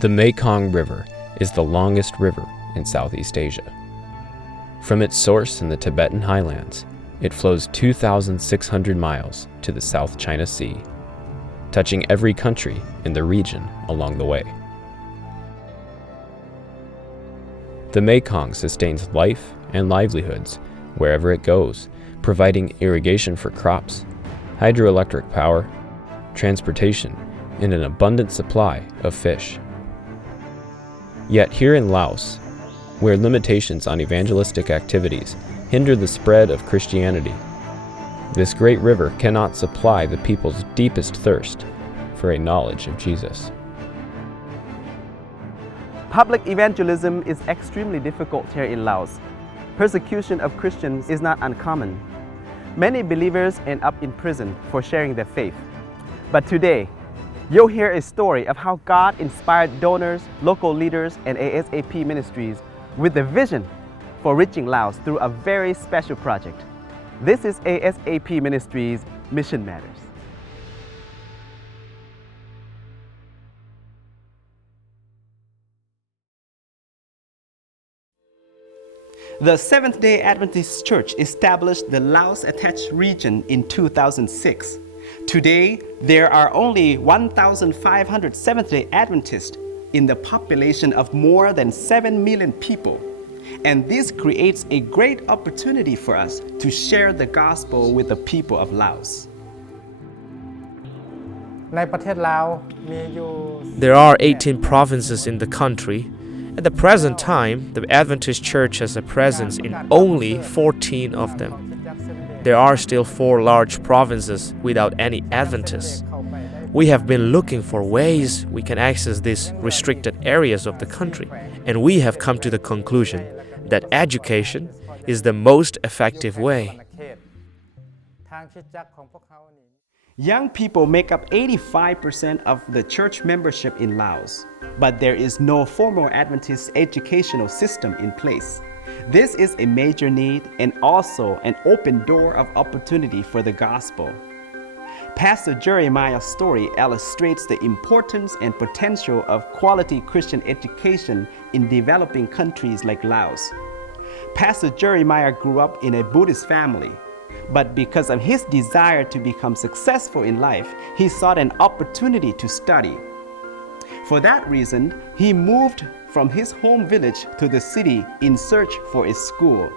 The Mekong River is the longest river in Southeast Asia. From its source in the Tibetan highlands, it flows 2,600 miles to the South China Sea, touching every country in the region along the way. The Mekong sustains life and livelihoods wherever it goes, providing irrigation for crops, hydroelectric power, transportation, and an abundant supply of fish. Yet here in Laos, where limitations on evangelistic activities hinder the spread of Christianity, this great river cannot supply the people's deepest thirst for a knowledge of Jesus. Public evangelism is extremely difficult here in Laos. Persecution of Christians is not uncommon. Many believers end up in prison for sharing their faith. But today, you'll hear a story of how God inspired donors, local leaders, and ASAP Ministries with the vision for reaching Laos through a very special project. This is ASAP Ministries' Mission Matters. The Seventh-day Adventist Church established the Laos Attached Region in 2006. Today, there are only 1,500 Seventh-day Adventists in the population of more than 7 million people. And this creates a great opportunity for us to share the gospel with the people of Laos. There are 18 provinces in the country. At the present time, the Adventist Church has a presence in only 14 of them. There are still 4 large provinces without any Adventists. We have been looking for ways we can access these restricted areas of the country, and we have come to the conclusion that education is the most effective way. Young people make up 85% of the church membership in Laos, but there is no formal Adventist educational system in place. This is a major need and also an open door of opportunity for the gospel. Pastor Jeremiah's story illustrates the importance and potential of quality Christian education in developing countries like Laos. Pastor Jeremiah grew up in a Buddhist family, but because of his desire to become successful in life, he sought an opportunity to study. For that reason, he moved from his home village to the city in search for a school.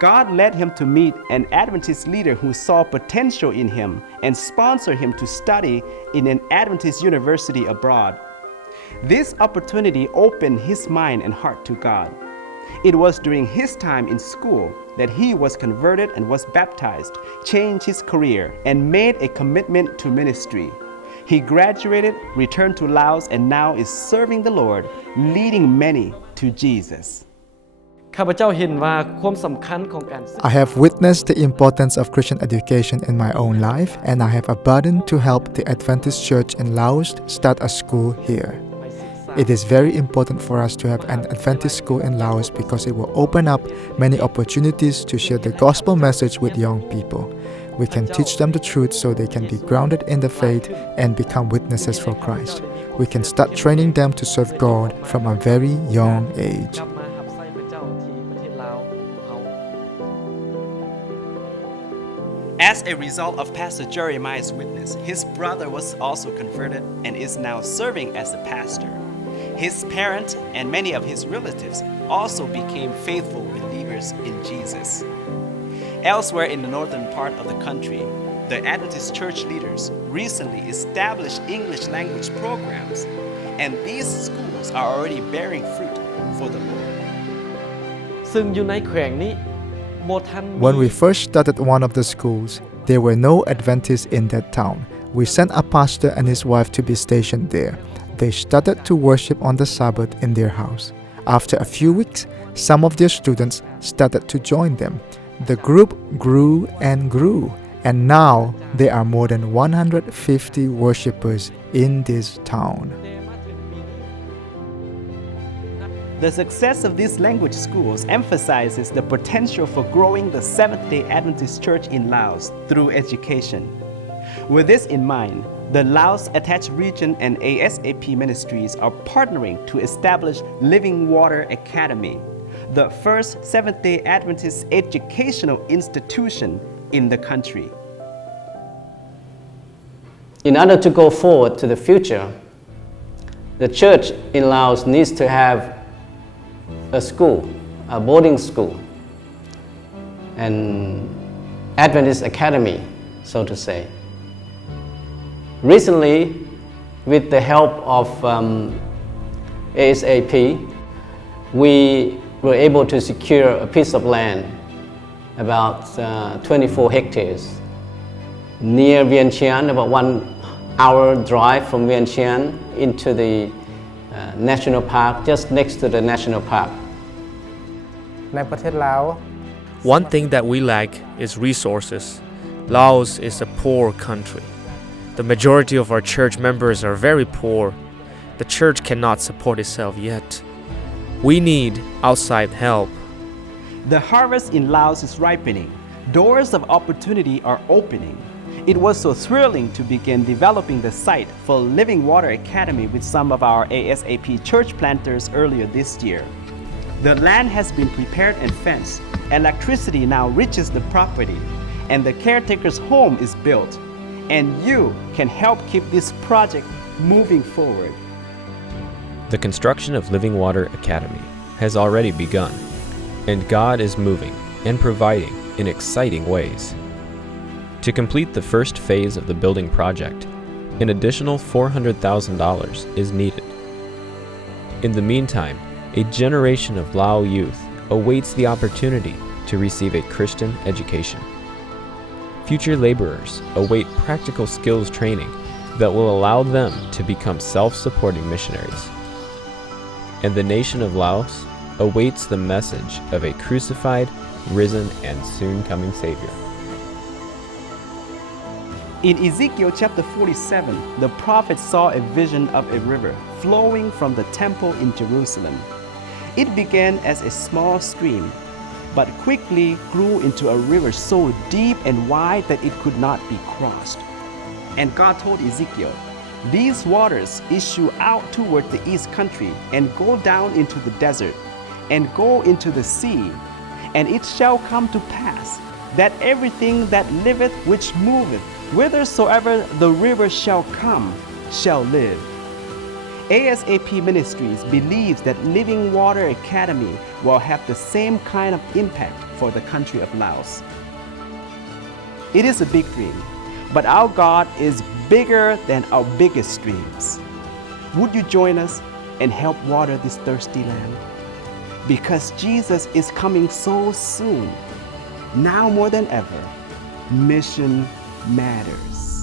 God led him to meet an Adventist leader who saw potential in him and sponsored him to study in an Adventist university abroad. This opportunity opened his mind and heart to God. It was during his time in school that he was converted and was baptized, changed his career, and made a commitment to ministry. He graduated, returned to Laos, and now is serving the Lord, leading many to Jesus. I have witnessed the importance of Christian education in my own life, and I have a burden to help the Adventist Church in Laos start a school here. It is very important for us to have an Adventist school in Laos because it will open up many opportunities to share the gospel message with young people. We can teach them the truth so they can be grounded in the faith and become witnesses for Christ. We can start training them to serve God from a very young age. As a result of Pastor Jeremiah's witness, his brother was also converted and is now serving as a pastor. His parents and many of his relatives also became faithful believers in Jesus. Elsewhere in the northern part of the country, the Adventist church leaders recently established English language programs, and these schools are already bearing fruit for the Lord. When we first started one of the schools, there were no Adventists in that town. We sent a pastor and his wife to be stationed there. They started to worship on the Sabbath in their house. After a few weeks, some of their students started to join them. The group grew, and now there are more than 150 worshippers in this town. The success of these language schools emphasizes the potential for growing the Seventh-day Adventist Church in Laos through education. With this in mind, The Laos Attached Region and ASAP Ministries are partnering to establish Living Water Academy, the first Seventh-day Adventist educational institution in the country. In order to go forward to the future, the church in Laos needs to have a school, a boarding school, an Adventist academy, so to say. Recently, with the help of ASAP, we were able to secure a piece of land, about 24 hectares, near Vientiane, about 1 hour drive from Vientiane into the national park, just next to the national park. ในประเทศลาว One thing that we lack is resources. Laos is a poor country. The majority of our church members are very poor. The church cannot support itself yet. We need outside help. The harvest in Laos is ripening. Doors of opportunity are opening. It was so thrilling to begin developing the site for Living Water Academy with some of our ASAP church planters earlier this year. The land has been prepared and fenced. Electricity now reaches the property, and the caretaker's home is built. And you can help keep this project moving forward. The construction of Living Water Academy has already begun, and God is moving and providing in exciting ways. To complete the first phase of the building project, an additional $400,000 is needed. In the meantime, a generation of Lao youth awaits the opportunity to receive a Christian education. Future laborers await practical skills training that will allow them to become self-supporting missionaries. And the nation of Laos awaits the message of a crucified, risen, and soon-coming Savior. In Ezekiel chapter 47, the prophet saw a vision of a river flowing from the temple in Jerusalem. It began as a small stream, but quickly grew into a river so deep and wide that it could not be crossed. And God told Ezekiel, "These waters issue out toward the east country and go down into the desert and go into the sea. And it shall come to pass that everything that liveth which moveth, whithersoever the river shall come, shall live." ASAP Ministries believes that Living Water Academy will have the same kind of impact for the country of Laos. It is a big dream, but our God is bigger than our biggest dreams. Would you join us and help water this thirsty land? Because Jesus is coming so soon. Now more than ever, mission matters.